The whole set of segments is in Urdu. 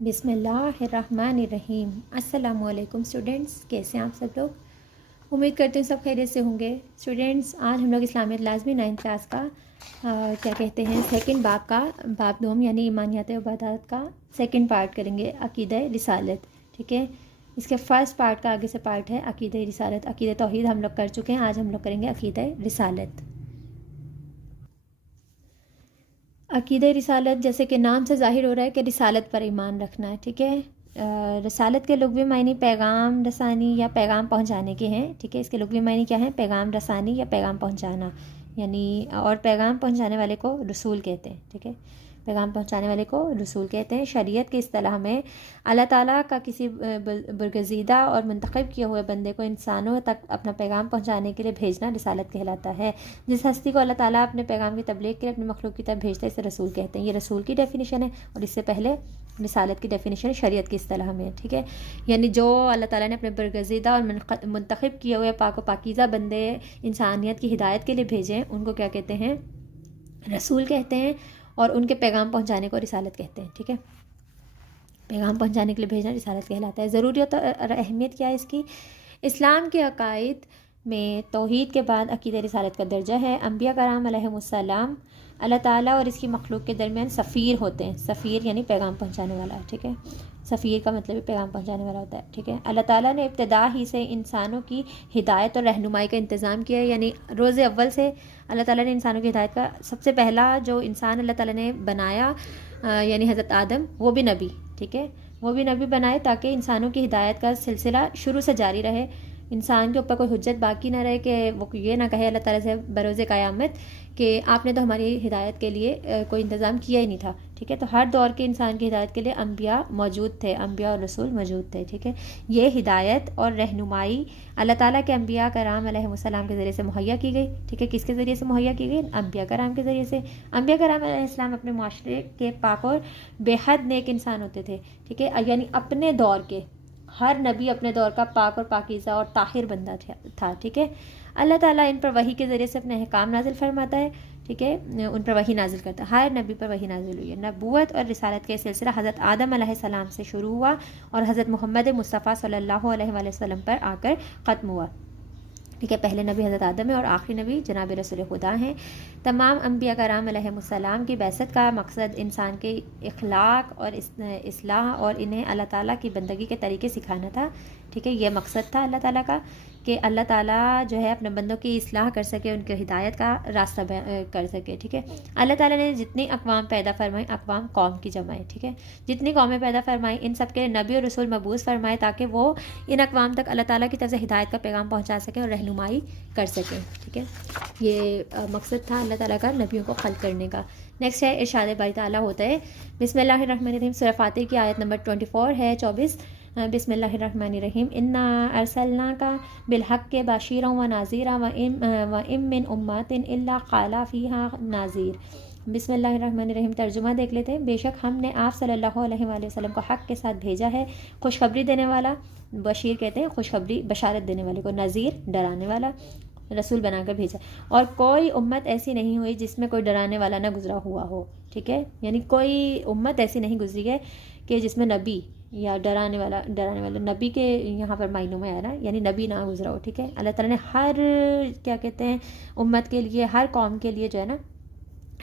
بسم اللہ الرحمن الرحیم۔ السلام علیکم اسٹوڈنٹس، کیسے ہیں آپ سب لوگ؟ امید کرتے ہیں سب خیریت سے ہوں گے۔ اسٹوڈنٹس، آج ہم لوگ اسلامیت لازمی 9 کلاس کا کیا کہتے ہیں سیکنڈ باب کا باب دوم یعنی ایمانیات و عبادات کا سیکنڈ پارٹ کریں گے، عقیدہ رسالت۔ ٹھیک ہے، اس کے فرسٹ پارٹ کا آگے سے پارٹ ہے عقیدہ رسالت۔ عقیدہ توحید ہم لوگ کر چکے ہیں، آج ہم لوگ کریں گے عقیدہ رسالت۔ عقیدہ رسالت جیسے کہ نام سے ظاہر ہو رہا ہے کہ رسالت پر ایمان رکھنا ہے۔ ٹھیک ہے، رسالت کے لغوی معنی پیغام رسانی یا پیغام پہنچانے کے ہیں۔ ٹھیک ہے، اس کے لغوی معنی کیا ہیں؟ پیغام رسانی یا پیغام پہنچانا، یعنی اور پیغام پہنچانے والے کو رسول کہتے ہیں۔ ٹھیک ہے، پیغام پہنچانے والے کو رسول کہتے ہیں۔ شریعت کی اصطلاح میں اللہ تعالیٰ کا کسی برگزیدہ اور منتخب کیے ہوئے بندے کو انسانوں تک اپنا پیغام پہنچانے کے لیے بھیجنا رسالت کہلاتا ہے۔ جس ہستی کو اللہ تعالیٰ اپنے پیغام کی تبلیغ کے لیے اپنی مخلوق کی طرف بھیجتا ہے اسے رسول کہتے ہیں۔ یہ رسول کی ڈیفینیشن ہے، اور اس سے پہلے رسالت کی ڈیفینیشن شریعت کی اصطلاح میں ہے۔ ٹھیک ہے، یعنی جو اللہ تعالیٰ نے اپنے برگزیدہ اور منتخب کیے ہوئے پاک و پاکیزہ بندے انسانیت کی ہدایت کے لیے بھیجے ہیں، ان کو کیا کہتے ہیں؟ رسول کہتے ہیں، اور ان کے پیغام پہنچانے کو رسالت کہتے ہیں۔ ٹھیک ہے، پیغام پہنچانے کے لیے بھیجنا رسالت کہلاتا ہے۔ ضروریت اور اہمیت کیا ہے اس کی؟ اسلام کے عقائد میں توحید کے بعد عقیدہ رسالت کا درجہ ہے۔ انبیاء کرام علیہم السلام اللہ تعالیٰ اور اس کی مخلوق کے درمیان سفیر ہوتے ہیں۔ سفیر یعنی پیغام پہنچانے والا۔ ٹھیک ہے، سفیر کا مطلب پیغام پہنچانے والا ہوتا ہے۔ ٹھیک ہے، اللہ تعالیٰ نے ابتدا ہی سے انسانوں کی ہدایت اور رہنمائی کا انتظام کیا ہے، یعنی روز اول سے اللہ تعالیٰ نے انسانوں کی ہدایت کا سب سے پہلا جو انسان اللہ تعالیٰ نے بنایا یعنی حضرت آدم، وہ بھی نبی۔ ٹھیک ہے، وہ بھی نبی بنائے تاکہ انسانوں کی ہدایت کا سلسلہ شروع سے جاری رہے، انسان کے اوپر کوئی حجت باقی نہ رہے کہ وہ یہ نہ کہے اللہ تعالیٰ سے بروز قیامت کہ آپ نے تو ہماری ہدایت کے لیے کوئی انتظام کیا ہی نہیں تھا۔ ٹھیک ہے، تو ہر دور کے انسان کی ہدایت کے لیے انبیاء موجود تھے، انبیاء اور رسول موجود تھے۔ ٹھیک ہے، یہ ہدایت اور رہنمائی اللہ تعالیٰ کے انبیاء کرام علیہ السلام کے ذریعے سے مہیا کی گئی۔ ٹھیک ہے، کس کے ذریعے سے مہیا کی گئی؟ انبیاء کرام کے ذریعے سے۔ انبیاء کرام علیہ السلام اپنے معاشرے کے پاک اور بے حد نیک انسان ہوتے تھے۔ ٹھیک ہے، یعنی اپنے دور کے ہر نبی اپنے دور کا پاک اور پاکیزہ اور طاہر بندہ تھا۔ ٹھیک ہے، اللہ تعالیٰ ان پر وحی کے ذریعے سے اپنے احکام نازل فرماتا ہے۔ ٹھیک ہے، ان پر وحی نازل کرتا ہے، ہر نبی پر وحی نازل ہوئی ہے۔ نبوت اور رسالت کے سلسلہ حضرت آدم علیہ السلام سے شروع ہوا اور حضرت محمد مصطفیٰ صلی اللہ علیہ وآلہ وسلم پر آ کر ختم ہوا۔ ٹھیک ہے، پہلے نبی حضرت آدم ہے اور آخری نبی جناب رسول خدا ہیں۔ تمام انبیاء کرام علیہ السلام کی بعثت کا مقصد انسان کے اخلاق اور اصلاح اور انہیں اللہ تعالیٰ کی بندگی کے طریقے سکھانا تھا۔ ٹھیک ہے، یہ مقصد تھا اللہ تعالیٰ کا کہ اللہ تعالیٰ جو ہے اپنے بندوں کی اصلاح کر سکے، ان کی ہدایت کا راستہ کر سکے۔ ٹھیک ہے، اللہ تعالیٰ نے جتنی اقوام پیدا فرمائیں، اقوام قوم کی جمع ہے۔ ٹھیک ہے، جتنی قومیں پیدا فرمائیں ان سب کے نبی اور رسول مبعوث فرمائے تاکہ وہ ان اقوام تک اللہ تعالیٰ کی طرف سے ہدایت کا پیغام پہنچا سکیں اور رہنمائی کر سکیں۔ ٹھیک ہے، یہ مقصد تھا اللہ تعالیٰ کا نبیوں کو خلق کرنے کا۔ نیکسٹ ہے ارشاد باری تعالیٰ ہوتا ہے بسم اللہ الرحمن الرحیم۔ سورہ فاتح کی آیت نمبر 24 ہے 24۔ بسم اللہ الرحمن الرحیم، انا ارسلناک بالحق بشیرا ونذیرا وان من امۃ الا قال فیہا نذیر۔ بسم اللہ الرحمن الرحیم ترجمہ دیکھ لیتے ہیں۔ بے شک ہم نے آپ صلی اللہ علیہ وآلہ وسلم کو حق کے ساتھ بھیجا ہے، خوشخبری دینے والا، بشیر کہتے ہیں خوشخبری بشارت دینے والے کو، نذیر ڈرانے والا، رسول بنا کر بھیجا۔ اور کوئی امت ایسی نہیں ہوئی جس میں کوئی ڈرانے والا نہ گزرا ہوا ہو۔ ٹھیک ہے، یعنی کوئی امت ایسی نہیں گزری ہے کہ جس میں نبی یا ڈرانے والا نبی کے یہاں پر معنوں میں آ رہا ہے، یعنی نبی نہ گزرا ہو۔ ٹھیک ہے، اللہ تعالیٰ نے ہر کیا کہتے ہیں امت کے لیے، ہر قوم کے لیے جو ہے نا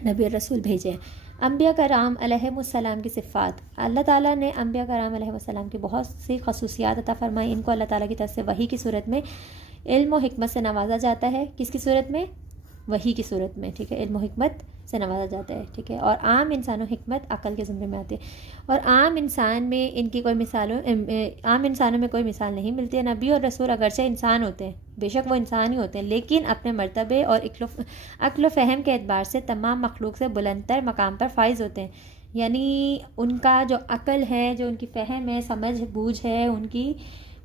نبی اور رسول بھیجے ہیں۔ انبیاء کرام علیہ السلام کی صفات، اللہ تعالیٰ نے انبیاء کرام علیہ السلام کی بہت سی خصوصیات عطا فرمائی۔ ان کو اللہ تعالیٰ کی طرف سے وحی کی صورت میں علم و حکمت سے نوازا جاتا ہے۔ کس کی صورت میں؟ وحی کی صورت میں۔ ٹھیک ہے، علم و حکمت سے نوازا جاتا ہے۔ ٹھیک ہے، اور عام انسان و حکمت عقل کے زمرے میں آتی ہے، اور عام انسان میں ان کی کوئی عام انسانوں میں کوئی مثال نہیں ملتی ہے۔ نبی اور رسول اگرچہ انسان ہوتے ہیں، بے شک وہ انسان ہی ہوتے ہیں، لیکن اپنے مرتبے اور عقل و فہم کے اعتبار سے تمام مخلوق سے بلندتر مقام پر فائز ہوتے ہیں۔ یعنی ان کا جو عقل ہے، جو ان کی فہم ہے، سمجھ بوجھ ہے ان کی،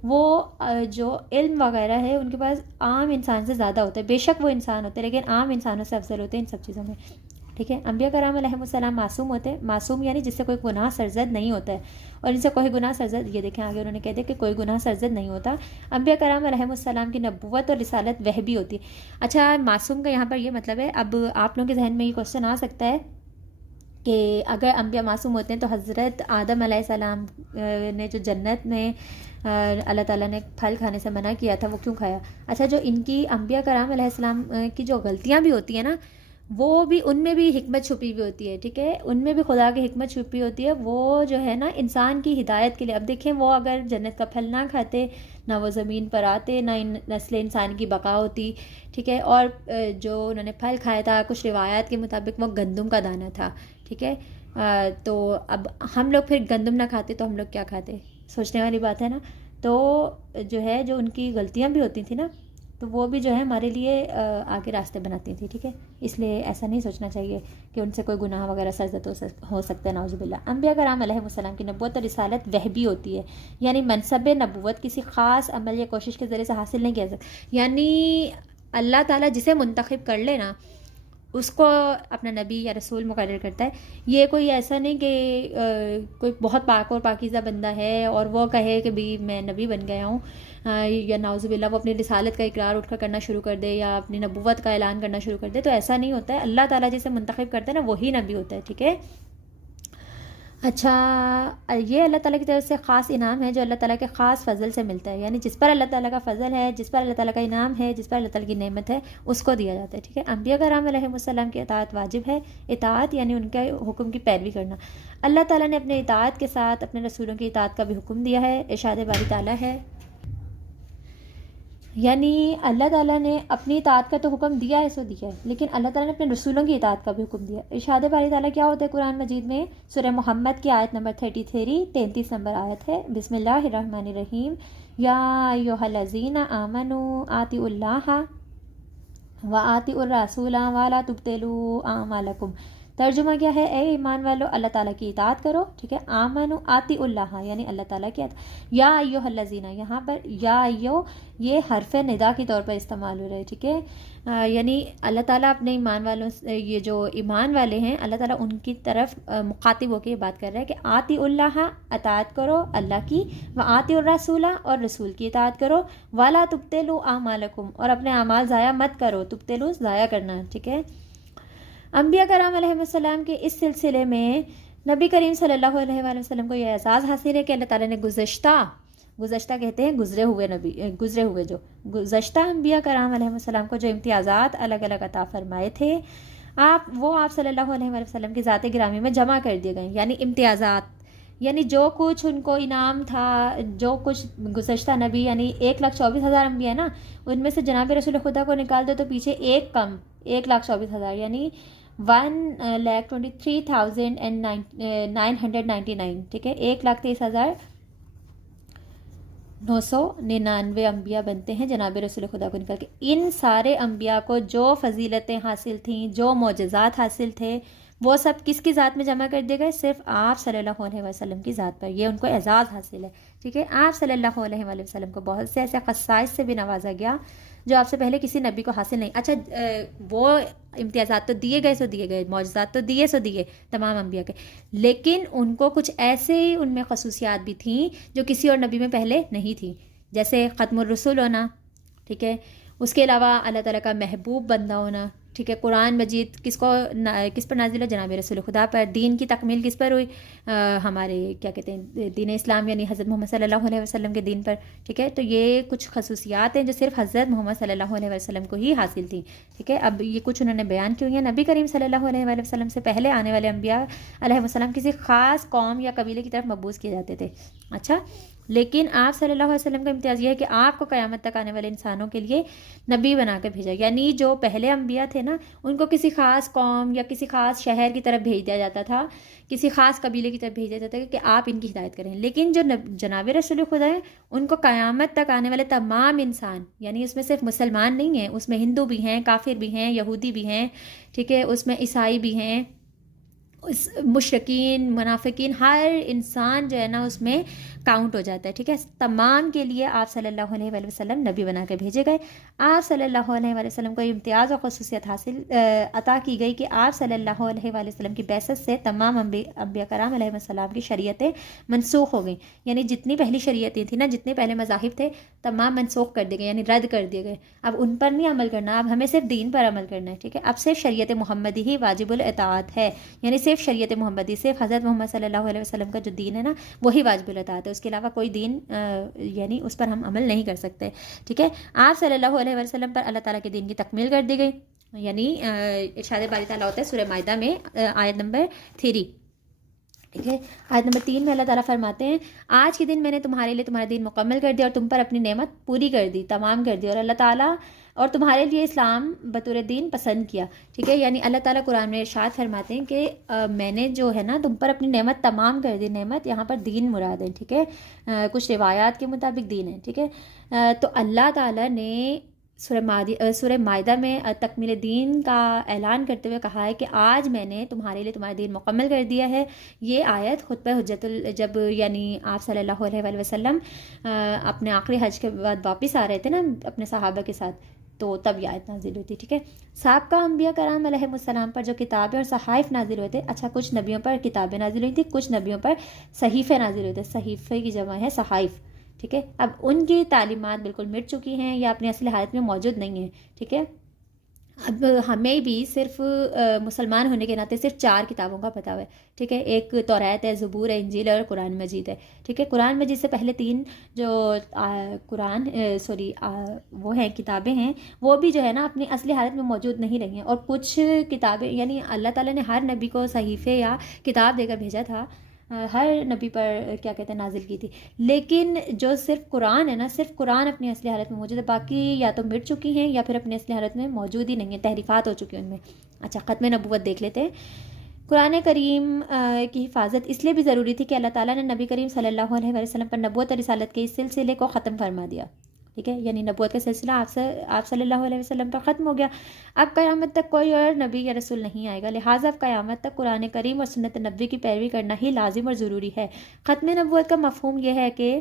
وہ جو علم وغیرہ ہے ان کے پاس عام انسان سے زیادہ ہوتا ہے۔ بے شک وہ انسان ہوتے ہیں لیکن عام انسانوں سے افضل ہوتے ہیں ان سب چیزوں میں۔ ٹھیک ہے، انبیاء کرام علیہ السلام معصوم ہوتے ہیں۔ معصوم یعنی جس سے کوئی گناہ سرزد نہیں ہوتا ہے، اور ان سے کوئی گناہ سرزد، یہ دیکھیں آگے انہوں نے کہہ دیا کہ کوئی گناہ سرزد نہیں ہوتا۔ انبیاء کرام علیہ السلام کی نبوت اور رسالت وحی ہوتی ہے۔ اچھا، معصوم کا یہاں پر یہ مطلب ہے، اب آپ لوگوں کے ذہن میں یہ کوشچن آ سکتا ہے کہ اگر انبیاء معصوم ہوتے ہیں تو حضرت آدم علیہ السلام نے جو جنت میں اللہ تعالیٰ نے پھل کھانے سے منع کیا تھا وہ کیوں کھایا؟ اچھا جو ان کی انبیاء کرام علیہ السلام کی جو غلطیاں بھی ہوتی ہیں نا وہ بھی ان میں بھی حکمت چھپی ہوئی ہوتی ہے، ٹھیک ہے، ان میں بھی خدا کی حکمت چھپی ہوتی ہے، وہ جو ہے نا انسان کی ہدایت کے لیے۔ اب دیکھیں وہ اگر جنت کا پھل نہ کھاتے نہ وہ زمین پر آتے نہ نسل انسان کی بقا ہوتی، ٹھیک ہے، اور جو انہوں نے پھل کھایا تھا کچھ روایات کے مطابق وہ گندم کا دانہ تھا، ٹھیک ہے، تو اب ہم لوگ پھر گندم نہ کھاتے تو ہم لوگ کیا کھاتے؟ سوچنے والی بات ہے نا۔ تو جو ہے جو ان کی غلطیاں بھی ہوتی تھیں نا تو وہ بھی جو ہے ہمارے لیے آگے راستے بناتی تھیں، ٹھیک ہے، اس لیے ایسا نہیں سوچنا چاہیے کہ ان سے کوئی گناہ وغیرہ سرزد ہو سکتا ہے، نعوذ باللہ۔ انبیاء کرام علیہ السلام کی نبوت اور رسالت وہبی ہوتی ہے، یعنی منصب نبوت کسی خاص عمل یا کوشش کے ذریعے سے حاصل نہیں کیا سکتا، یعنی اللہ تعالیٰ جسے منتخب کر لے نا اس کو اپنا نبی یا رسول مقرر کرتا ہے۔ یہ کوئی ایسا نہیں کہ کوئی بہت پاک اور پاکیزہ بندہ ہے اور وہ کہے کہ بھی میں نبی بن گیا ہوں، یا نعوذ باللہ وہ اپنی رسالت کا اقرار اٹھ کر کرنا شروع کر دے یا اپنی نبوت کا اعلان کرنا شروع کر دے، تو ایسا نہیں ہوتا ہے۔ اللہ تعالیٰ جسے منتخب کرتا ہے نا وہی نبی ہوتا ہے، ٹھیک ہے۔ اچھا یہ اللہ تعالیٰ کی طرف سے خاص انعام ہے جو اللہ تعالیٰ کے خاص فضل سے ملتا ہے، یعنی جس پر اللہ تعالیٰ کا فضل ہے، جس پر اللہ تعالیٰ کا انعام ہے، جس پر اللہ تعالیٰ کی نعمت ہے اس کو دیا جاتا ہے، ٹھیک ہے۔ انبیاء کرام علیہ السلام کی اطاعت واجب ہے، اطاعت یعنی ان کے حکم کی پیروی کرنا۔ اللہ تعالیٰ نے اپنے اطاعت کے ساتھ اپنے رسولوں کی اطاعت کا بھی حکم دیا ہے، ارشاد باری تعالیٰ ہے، یعنی اللہ تعالیٰ نے اپنی اطاعت کا تو حکم دیا ہے، سو دیا ہے، لیکن اللہ تعالیٰ نے اپنے رسولوں کی اطاعت کا بھی حکم دیا۔ ارشاد باری تعالیٰ کیا ہوتا ہے قرآن مجید میں؟ سورہ محمد کی آیت نمبر 33 نمبر آیت ہے، بسم اللہ الرحمن الرحیم، یا ایھا الذین آمنوا آطیعوا اللہ وآطیعوا الرسول ولا تبطلوا اعمالکم۔ ترجمہ کیا ہے؟ اے ایمان والو اللہ تعالیٰ کی اطاعت کرو، ٹھیک ہے، آمنو آتی اللہ یعنی اللہ تعالیٰ کی اطاعت۔ یا ایھا الذین، یہاں پر یا ایو یہ حرف ندا کے طور پر استعمال ہو رہا ہے، ٹھیک ہے، یعنی اللہ تعالیٰ اپنے ایمان والوں سے، یہ جو ایمان والے ہیں اللہ تعالیٰ ان کی طرف مخاطب ہو کے یہ بات کر رہا ہے کہ آتی اللہ اطاعت کرو اللہ کی، و آتی الرسول اور رسول کی اطاعت کرو، ولا تبطلوا اعمالکم اور اپنے اعمال ضائع مت کرو، تبطلوا ضائع کرنا، ٹھیک ہے۔ انبیاء کرام علیہ السلام کے اس سلسلے میں نبی کریم صلی اللہ علیہ وآلہ وسلم کو یہ اعزاز حاصل ہے کہ اللہ تعالیٰ نے گزشتہ کہتے ہیں گزرے ہوئے جو گزشتہ انبیاء کرام علیہ السلام کو جو امتیازات الگ الگ عطا فرمائے تھے آپ صلی اللہ علیہ وآلہ وسلم کی ذات گرامی میں جمع کر دیے گئے، یعنی امتیازات، یعنی جو کچھ ان کو انعام تھا، جو کچھ گزشتہ نبی یعنی 1,24,000 انبیاء نا ان میں سے جناب رسول خدا کو نکال دو تو پیچھے ایک کم 1,24,000 یعنی 1,23,999، ٹھیک ہے، 1,23,999 انبیاء بنتے ہیں جناب رسول خدا کو نکال کے۔ ان سارے انبیاء کو جو فضیلتیں حاصل تھیں، جو معجزات حاصل تھے، وہ سب کس کی ذات میں جمع کر دیے گئے؟ صرف آپ صلی اللہ علیہ وسلم کی ذات پر، یہ ان کو اعزاز حاصل ہے، ٹھیک ہے۔ آپ صلی اللہ علیہ وآلہ وسلم کو بہت سے ایسے خصائص سے بھی نوازا گیا جو آپ سے پہلے کسی نبی کو حاصل نہیں۔ اچھا وہ امتیازات تو دیے گئے، معجزات تو دیے تمام انبیاء کے، لیکن ان کو کچھ ایسے ہی ان میں خصوصیات بھی تھیں جو کسی اور نبی میں پہلے نہیں تھیں، جیسے ختم الرسول ہونا، ٹھیک ہے، اس کے علاوہ اللہ تعالیٰ کا محبوب بندہ ہونا، ٹھیک ہے، قرآن مجید کس پر نازل ہے؟ جناب رسول خدا پر۔ دین کی تکمیل کس پر ہوئی؟ ہمارے کیا کہتے ہیں دین اسلام یعنی حضرت محمد صلی اللہ علیہ وسلم کے دین پر، ٹھیک ہے۔ تو یہ کچھ خصوصیات ہیں جو صرف حضرت محمد صلی اللہ علیہ وسلم کو ہی حاصل تھیں، ٹھیک ہے۔ اب یہ کچھ انہوں نے بیان کی ہوئی ہیں۔ نبی کریم صلی اللہ علیہ وسلم سے پہلے آنے والے انبیاء علیہ السلام کسی خاص قوم یا قبیلے کی طرف مبعوث کیے جاتے تھے، اچھا، لیکن آپ صلی اللہ علیہ وسلم کا امتیاز یہ ہے کہ آپ کو قیامت تک آنے والے انسانوں کے لیے نبی بنا کر بھیجا، یعنی جو پہلے انبیاء تھے نا ان کو کسی خاص قوم یا کسی خاص شہر کی طرف بھیج دیا جاتا تھا، کسی خاص قبیلے کی طرف بھیج دیا جاتا ہے کہ آپ ان کی ہدایت کریں، لیکن جو جناب رسول خدا ہیں ان کو قیامت تک آنے والے تمام انسان، یعنی اس میں صرف مسلمان نہیں ہیں، اس میں ہندو بھی ہیں، کافر بھی ہیں، یہودی بھی ہیں، ٹھیک ہے، اس میں عیسائی بھی ہیں، مشرکین، منافقین، ہر انسان جو ہے نا اس میں کاؤنٹ ہو جاتا ہے، ٹھیک ہے۔ تمام کے لیے آپ صلی اللہ علیہ وآلہ وسلم نبی بنا کے بھیجے گئے۔ آپ صلی اللہ علیہ وآلہ وسلم کو امتیاز اور خصوصیت عطا کی گئی کہ آپ صلی اللہ علیہ وآلہ وسلم کی بعثت سے تمام انبیاء کرام علیہ السلام کی شریعتیں منسوخ ہو گئیں، یعنی جتنی پہلی شریعتیں تھیں نا، جتنے پہلے مذاہب تھے تمام منسوخ کر دیے گئے، یعنی رد کر دیے گئے۔ اب ان پر نہیں عمل کرنا، اب ہمیں صرف دین پر عمل کرنا ہے، ٹھیک ہے۔ اب صرف شریعت محمدی ہی واجب الاطاعت ہے، یعنی صرف صرف شریعت محمدی، صرف حضرت محمد صلی اللہ علیہ وسلم کا جو دین ہے نا وہی واجب الاطاعت ہے، اس کے علاوہ کوئی دین یعنی اس پر ہم عمل نہیں کر سکتے، ٹھیک ہے. آپ صلی اللہ علیہ وسلم پر اللہ تعالیٰ کے دین کی تکمیل کر دی گئی، یعنی ارشاد باری تعالیٰ ہوتا ہے سورہ مائدہ میں آیت نمبر 3، ٹھیک ہے. آیت نمبر 3 میں اللہ تعالیٰ فرماتے ہیں آج کے دن میں نے تمہارے لیے تمہارا دین مکمل کر دیا اور تم پر اپنی نعمت پوری کر دی، تمام کر دی، اور اللہ تعالیٰ اور تمہارے لیے اسلام بطور دین پسند کیا، ٹھیک ہے. یعنی اللہ تعالیٰ قرآن میں ارشاد فرماتے ہیں کہ میں نے جو ہے نا تم پر اپنی نعمت تمام کر دی، نعمت یہاں پر دین مراد ہے، ٹھیک ہے. کچھ روایات کے مطابق دین ہے، ٹھیک ہے. تو اللہ تعالیٰ نے سورہ مائدہ میں تکمیل دین کا اعلان کرتے ہوئے کہا ہے کہ آج میں نے تمہارے لیے تمہارا دین مکمل کر دیا ہے. یہ آیت خطبہ حجت جب یعنی آپ صلی اللہ علیہ وسلم اپنے آخری حج کے بعد واپس آ رہے تھے نا اپنے صحابہ کے ساتھ، تو تب یہ آیت نازل ہوئی تھی، ٹھیک ہے. سابقہ انبیاء کرام علیہ السلام پر جو کتابیں اور صحائف نازل ہوئے تھے، اچھا کچھ نبیوں پر کتابیں نازل ہوئی تھی، کچھ نبیوں پر صحیفے نازل ہوئے تھے، صحیفے کی جمع ہے صحائف، ٹھیک ہے. اب ان کی تعلیمات بالکل مٹ چکی ہیں یا اپنی اصل حالت میں موجود نہیں ہیں، ٹھیک ہے. اب ہمیں بھی صرف مسلمان ہونے کے ناطے صرف 4 کتابوں کا پتہ ہے، ٹھیک ہے. ایک توریت ہے، زبور ہے، انجیل اور قرآن مجید ہے، ٹھیک ہے. قرآن مجید سے پہلے 3 جو وہ ہیں کتابیں ہیں، وہ بھی جو ہے نا اپنی اصلی حالت میں موجود نہیں رہی ہیں. اور کچھ کتابیں یعنی اللہ تعالیٰ نے ہر نبی کو صحیفے یا کتاب دے کر بھیجا تھا، ہر نبی پر کیا کہتے ہیں نازل کی تھی، لیکن جو صرف قرآن ہے نا صرف قرآن اپنی اصلی حالت میں موجود ہے، باقی یا تو مٹ چکی ہیں یا پھر اپنی اصلی حالت میں موجود ہی نہیں ہیں، تحریفات ہو چکی ہیں ان میں. اچھا، ختم نبوت دیکھ لیتے ہیں. قرآن کریم کی حفاظت اس لیے بھی ضروری تھی کہ اللہ تعالیٰ نے نبی کریم صلی اللہ علیہ وسلم پر نبوت اور رسالت کے اس سلسلے کو ختم فرما دیا، ٹھیک ہے. یعنی نبوت کا سلسلہ آپ صلی اللہ علیہ وسلم پر ختم ہو گیا. اب قیامت تک کوئی اور نبی یا رسول نہیں آئے گا، لہٰذا اب قیامت تک قرآن کریم اور سنت نبوی کی پیروی کرنا ہی لازم اور ضروری ہے. ختم نبوت کا مفہوم یہ ہے کہ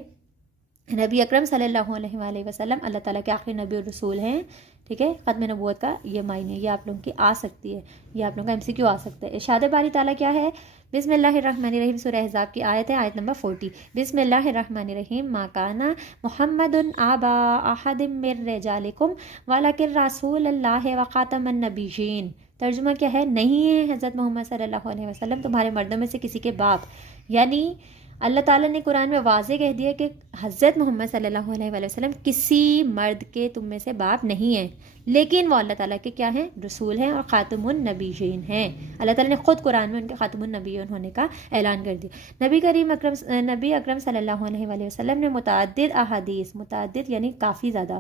نبی اکرم صلی اللہ علیہ وسلم اللہ تعالیٰ کے آخری نبی اور رسول ہیں، ٹھیک ہے. ختم نبوت کا یہ معنی ہے، یہ آپ لوگوں کی آ سکتی ہے، یہ آپ لوگوں کا MCQ آ سکتا ہے. ارشاد باری تعالیٰ کیا ہے؟ بسم اللہ الرحمن الرحیم، سورہ احزاب کی آیت ہے، آیت نمبر 40. بسم اللہ الرحمن الرحیم. ما کان محمد آبا احد من رجالکم ولکن رسول اللہ وخاتم النبیین. ترجمہ کیا ہے؟ نہیں ہے حضرت محمد صلی اللہ علیہ وسلم تمہارے مردوں میں سے کسی کے باپ. یعنی اللہ تعالیٰ نے قرآن میں واضح کہہ دیا کہ حضرت محمد صلی اللہ علیہ وسلم کسی مرد کے تم میں سے باپ نہیں ہیں، لیکن وہ اللہ تعالیٰ کے کیا ہیں؟ رسول ہیں اور خاتم النبیین ہیں. اللہ تعالیٰ نے خود قرآن میں ان کے خاتم النبیین ہونے کا اعلان کر دیا. نبی اکرم صلی اللہ علیہ وسلم نے متعدد احادیث، متعدد یعنی کافی زیادہ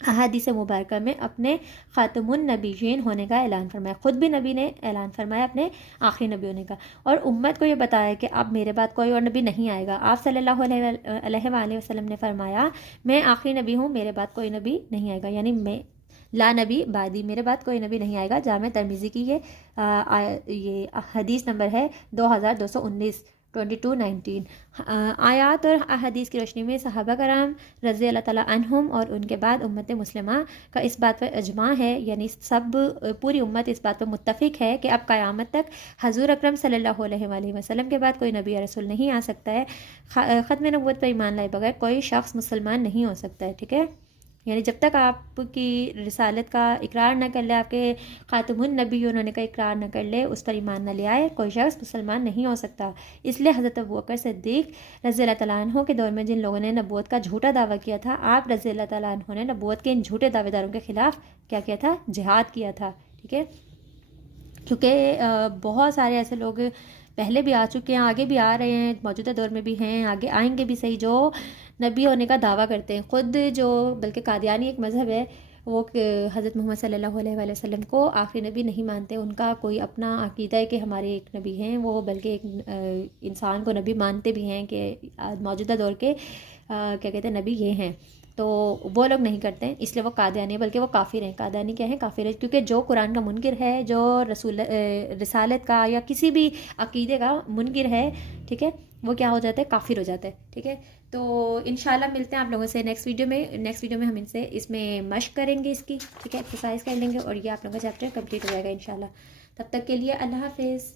احادیث مبارکہ میں اپنے خاتم النبیین ہونے کا اعلان فرمایا. خود بھی نبی نے اعلان فرمایا اپنے آخری نبی ہونے کا، اور امت کو یہ بتایا کہ اب میرے بعد کوئی اور نبی نہیں آئے گا. آپ صلی اللہ علیہ وسلم نے فرمایا میں آخری نبی ہوں، میرے بعد کوئی نبی نہیں آئے گا، یعنی میں لا نبی بعدی، میرے بعد کوئی نبی نہیں آئے گا. جامع ترمذی کی یہ حدیث نمبر ہے 2219 2219. آیات اور احادیث کی روشنی میں صحابہ کرام رضی اللہ تعالیٰ عنہم اور ان کے بعد امت مسلمہ کا اس بات پر اجماع ہے، یعنی سب پوری امت اس بات پر متفق ہے کہ اب قیامت تک حضور اکرم صلی اللہ علیہ وسلم کے بعد کوئی نبی یا رسول نہیں آ سکتا ہے. ختم نبوت پر ایمان لائے بغیر کوئی شخص مسلمان نہیں ہو سکتا ہے، ٹھیک ہے. یعنی جب تک آپ کی رسالت کا اقرار نہ کر لے، آپ کے خاتم النبی انہوں نے کا اقرار نہ کر لے، اس پر ایمان نہ لے آئے، کوئی شخص مسلمان نہیں ہو سکتا. اس لیے حضرت ابوبکر صدیق رضی اللہ تعالیٰ عنہ کے دور میں جن لوگوں نے نبوت کا جھوٹا دعویٰ کیا تھا، آپ رضی اللہ تعالیٰ عنہ نے نبوت کے ان جھوٹے دعوے داروں کے خلاف کیا کیا تھا؟ جہاد کیا تھا، ٹھیک ہے. کیونکہ بہت سارے ایسے لوگ پہلے بھی آ چکے ہیں، آگے بھی آ رہے ہیں، موجودہ دور میں بھی ہیں، آگے آئیں گے بھی صحیح، جو نبی ہونے کا دعویٰ کرتے ہیں. خود جو بلکہ قادیانی ایک مذہب ہے، وہ حضرت محمد صلی اللہ علیہ وسلم کو آخری نبی نہیں مانتے. ان کا کوئی اپنا عقیدہ ہے کہ ہمارے ایک نبی ہیں، وہ بلکہ ایک انسان کو نبی مانتے بھی ہیں کہ موجودہ دور کے کیا کہتے ہیں نبی یہ ہیں. تو وہ لوگ نہیں کرتے ہیں، اس لیے وہ قادیانی ہیں، بلکہ وہ کافر ہیں. قادیانی کیا ہیں؟ کافر ہے، کیونکہ جو قرآن کا منکر ہے، جو رسالت کا یا کسی بھی عقیدے کا منکر ہے، ٹھیک ہے، وہ کیا ہو جاتا ہے؟ کافر ہو جاتا ہے، ٹھیک ہے. تو انشاءاللہ ملتے ہیں آپ لوگوں سے نیکسٹ ویڈیو میں ہم اس میں مشق کریں گے، اس کی، ٹھیک ہے، ایکسرسائز کر لیں گے، اور یہ آپ لوگوں کا چیپٹر کمپلیٹ ہو جائے گا انشاءاللہ. تب تک کے لیے اللہ حافظ.